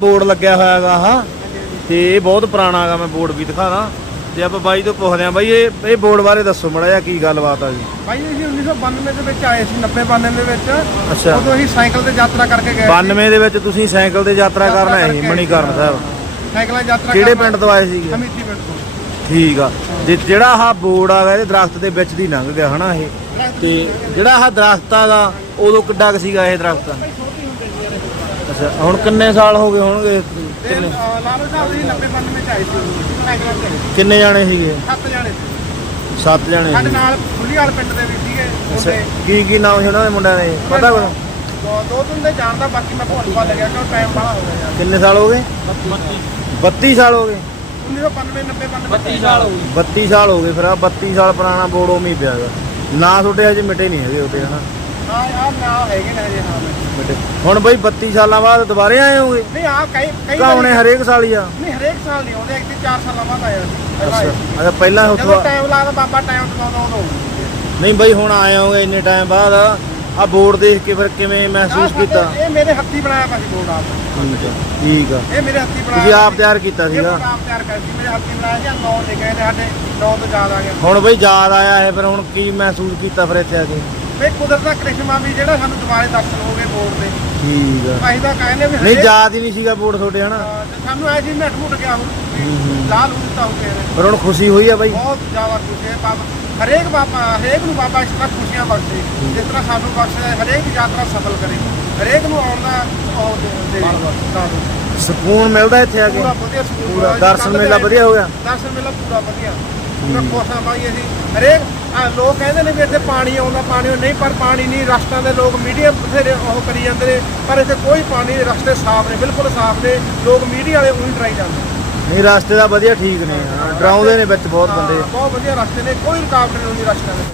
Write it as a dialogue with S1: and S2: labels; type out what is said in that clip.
S1: Board ਲੱਗਿਆ ਹੋਇਆ ਹੈਗਾ ਹਾਂ ਤੇ ਇਹ ਬਹੁਤ ਪੁਰਾਣਾ ਹੈਗਾ ਮੈਂ ਬੋਰਡ ਵੀ ਦਿਖਾਣਾ ਤੇ ਆਪਾਂ ਬਾਈ ਤੋਂ ਪੁੱਛਦੇ ਆਂ ਬਾਈ ਇਹ ਇਹ ਬੋਰਡ ਬਾਰੇ ਦੱਸੋ ਮੜਾ ਜਿਹਾ ਕੀ ਗੱਲਬਾਤ ਆ ਜੀ?
S2: ਭਾਈ ਅਸੀਂ 1992 ਦੇ ਵਿੱਚ ਆਏ ਸੀ 90 92 ਦੇ ਵਿੱਚ।
S1: ਅੱਛਾ।
S2: ਉਦੋਂ ਅਸੀਂ ਸਾਈਕਲ ਤੇ ਯਾਤਰਾ ਕਰਕੇ ਗਏ
S1: 92 ਦੇ ਵਿੱਚ ਤੁਸੀਂ ਸਾਈਕਲ ਤੇ ਯਾਤਰਾ ਕਰਨ ਆਏ ਸੀ ਮਣੀਕਰਨ ਸਾਹਿਬ?
S2: ਸਾਈਕਲਾਂ ਦੀ ਯਾਤਰਾ
S1: ਕਿਹੜੇ ਪਿੰਡ ਤੋਂ ਆਏ ਸੀਗੇ?
S2: ਸਮਿਤੀ ਪਿੰਡ ਤੋਂ।
S1: ਠੀਕ ਆ। ਜੇ ਜਿਹੜਾ ਆਹ ਬੋਰਡ ਆ ਇਹਦੇ ਦਰਖਤ ਦੇ ਵਿੱਚ ਦੀ ਲੰਘ ਗਿਆ ਹਨਾ ਇਹ? ਤੇ ਜਿਹੜਾ ਆਹ ਦਰਖਤ ਆਗਾ ਉਦੋਂ ਕਿੱਡਾ ਕੁ ਸੀਗਾ ਇਹ ਦਰਖਤ? ਅੱਛਾ ਹੁਣ ਕਿੰਨੇ ਸਾਲ ਹੋ ਗਏ ਹੋਣਗੇ
S2: ਤੇ
S1: ਕਿੰਨੇ
S2: ਲਾਲੋ ਸਾਹਿਬ ਅਸੀਂ 90 92 ਵਿੱਚ ਆਏ ਸੀ।
S1: ਕਿੰਨੇ ਜਾਣੇ ਸੀਗੇ?
S2: ਸੱਤ ਜਾਣੇ ਸੀ।
S1: ਸੱਤ ਜਾਣੇ
S2: ਸਾਡੇ ਨਾਲ ਖੁੱਲੀਵਾਲ ਪਿੰਡ ਦੇ ਵੀ ਸੀਗੇ
S1: ਅੱਛਾ
S2: ਉਹਦੇ
S1: ਕੀ ਕੀ ਨਾਮ ਸੀ ਉਹਨਾਂ ਦੇ ਮੁੰਡਿਆਂ ਦੇ? ਪਤਾ ਕੁਛ
S2: ਦੋ ਦੋ ਦਿਨ ਦੇ ਜਾਣਦਾ ਬਾਕੀ ਮੈਂ ਭੁੱਲ ਪਾ ਲੱਗਿਆ ਕਿਉਂ ਟਾਈਮ ਬੜਾ ਹੋ ਗਿਆ ਯਾਰ।
S1: ਕਿੰਨੇ ਸਾਲ ਹੋ ਗਏ? 32 ਸਾਲ ਹੋ ਗਏ?
S2: 1992 90 92 32 ਸਾਲ ਹੋ ਗਏ।
S1: 32 ਸਾਲ ਹੋ ਗਏ ਫਿਰ ਆ 32 ਸਾਲ ਪੁਰਾਣਾ ਬੋਰਡ ਹੀ ਪਿਆ ਨਾ ਤੁਹਾਡੇ ਅਜੇ ਮਿਟੇ ਨਹੀਂ ਹੈਗੇ ਉਹਦੇ ਹਨਾ?
S2: ਹਾਂ ਯਾਰ ਨਾ ਹੈਗੇ ਨੇ ਹਜੇ ਹਾਂ।
S1: ਮਿਟੇ ਹੁਣ ਬਈ 32 ਸਾਲਾਂ ਬਾਅਦ ਦੁਬਾਰੇ ਆਏ ਹੋਗੇ?
S2: ਨਹੀਂ ਆ ਕਈ ਕਈ
S1: ਕਾਉਣੇ ਹਰੇਕ ਸਾਲ ਹੀ ਆ।
S2: ਨਹੀਂ ਹਰੇਕ ਸਾਲ ਨਹੀਂ ਆਉਂਦੇ ਇੱਕ ਤੇ 4 ਸਾਲਾਂ ਬਾਅਦ ਆਇਆ ਸੀ।
S1: ਅੱਛਾ। ਪਹਿਲਾਂ
S2: ਜਦੋਂ
S1: ਉੱਥੋਂ
S2: ਟਾਈਮ ਲੱਗਦਾ ਬਾਬਾ ਟਾਈਮ ਦਿਖਾਉਂਦਾ ਉਦੋਂ
S1: ਨਹੀਂ ਬਈ ਹੁਣ ਆਏ ਹੋਗੇ ਇੰਨੇ ਟਾਈਮ ਬਾਅਦ। ਆ ਬੋਰਡ ਦੇਖ ਕੇ ਫਿਰ ਕਿਵੇਂ ਮਹਿਸੂਸ ਕੀਤਾ?
S2: ਇਹ ਮੇਰੇ ਹੱਥੀ ਬਣਾਇਆ ਪਿਆ ਸੀ ਬੋਰਡ ਆਪ।
S1: ਠੀਕ ਆ ਠੀਕ ਆ।
S2: ਇਹ ਮੇਰੇ ਹੱਥੀ ਬਣਾਇਆ
S1: ਤੁਸੀਂ ਆਪ। ਤਿਆਰ ਕੀਤਾ ਸੀਗਾ?
S2: ਆਪ ਤਿਆਰ ਕਰ ਸੀ। ਮੇਰੇ ਹੱਥੀ ਬਣਾਇਆ ਸੀ ਨੌ ਲਿਖੇ ਨੇ ਸਾਡੇ ਨੌ ਤੋਂ ਜ਼ਿਆਦਾ ਆ ਗਿਆ
S1: ਹੁਣ ਬਈ ਯਾਦ ਆਇਆ ਇਹ ਫਿਰ ਹੁਣ ਕੀ ਮਹਿਸੂਸ ਕੀਤਾ ਫਿਰ ਇੱਥੇ ਆ ਕੇ?
S2: ਵੇ ਕੁਦਰਤ ਦਾ ਕ੍ਰਿਸ਼ਮਾ ਵੀ ਜਿਹੜਾ ਸਾਨੂੰ ਦੁਬਾਰੇ ਦਰਸ਼ਨ ਹੋ ਗਏ ਬੋਰਡ ਦੇ
S1: ਠੀਕ ਆ।
S2: ਅਸੀਂ ਤਾਂ ਕਹਿੰਦੇ ਵੀ
S1: ਨਹੀਂ
S2: ਹਰੇਕ-
S1: ਯਾਦ ਹੀ ਨਹੀਂ ਸੀਗਾ ਬੋਰਡ ਤੁਹਾਡੇ ਹਨਾ?
S2: ਹਾਂ, ਤੇ ਸਾਨੂੰ ਐ ਜੀ ਨੱਟ ਮੁੱਟ ਗਿਆ ਹੁਣ
S1: ਹੂੰ।
S2: ਲਾਲ ਹੋ ਦਿੱਤਾ ਹੋ ਗਿਆ
S1: ਪਰ ਹੁਣ ਖੁਸ਼ੀ ਹੋਈ ਆ ਬਈ।
S2: ਬਹੁਤ ਜ਼ਿਆਦਾ ਖੁਸ਼ੀ ਹੈ ਬਾਬਾ ਹਰੇਕ ਬਾਬਾ ਹਰੇਕ ਨੂੰ ਬਾਬਾ ਇਸ ਤਰ੍ਹਾਂ ਖੁਸ਼ੀਆਂ ਬਖਸ਼ੇ ਜਿਸ ਤਰ੍ਹਾਂ ਸਾਨੂੰ ਬਖਸ਼ਦਾ ਹੈ, ਹਰੇਕ ਯਾਤਰਾ ਸਫਲ ਕਰੇ। ਹਰੇਕ ਨੂੰ ਆਉਣ ਦਾ ਉਹ ਦੇ ਦੇ
S1: ਸਕੂਨ ਮਿਲਦਾ ਇੱਥੇ ਆ ਕੇ।
S2: ਪੂਰਾ ਵਧੀਆ ਸਕੂਲ
S1: ਪੂਰਾ
S2: ਹੋਇਆ ਜੀ,
S1: ਦਰਸ਼ਨ ਮੇਲਾ ਵਧੀਆ ਹੋ ਗਿਆ।
S2: ਦਰਸ਼ਨ ਮੇਲਾ ਪੂਰਾ ਵਧੀਆ। ਪੂਰਾ ਕੋਸਾ ਬਾਈ ਅਸੀਂ। ਹਰੇਕ ਲੋਕ ਕਹਿੰਦੇ ਨੇ ਵੀ ਇੱਥੇ ਪਾਣੀ ਆਉਂਦਾ ਪਾਣੀ। ਨਹੀਂ ਪਰ ਪਾਣੀ ਨਹੀਂ ਰਸਤਿਆਂ ਦੇ ਲੋਕ ਮੀਡੀਅਮ ਬਥੇਰੇ ਉਹ ਕਰੀ ਜਾਂਦੇ ਨੇ ਪਰ ਇੱਥੇ ਕੋਈ ਪਾਣੀ ਰਸਤੇ ਸਾਫ਼ ਨੇ ਬਿਲਕੁਲ ਸਾਫ਼ ਨੇ ਲੋਕ ਮੀਡੀਆ ਵਾਲੇ ਉਹੀ ਡਰਾਈ ਜਾਂਦੇ।
S1: ਨਹੀਂ ਰਸਤੇ ਦਾ ਵਧੀਆ ਠੀਕ ਨੇ ਡਰਾਉਂਦੇ ਨੇ ਵਿੱਚ ਬਹੁਤ ਬੰਦੇ
S2: ਬਹੁਤ ਵਧੀਆ ਰਸਤੇ ਨੇ ਕੋਈ ਰੁਕਾਵਟ ਨਹੀਂ ਆਉਂਦੀ ਰਸਤਿਆਂ ਦੇ।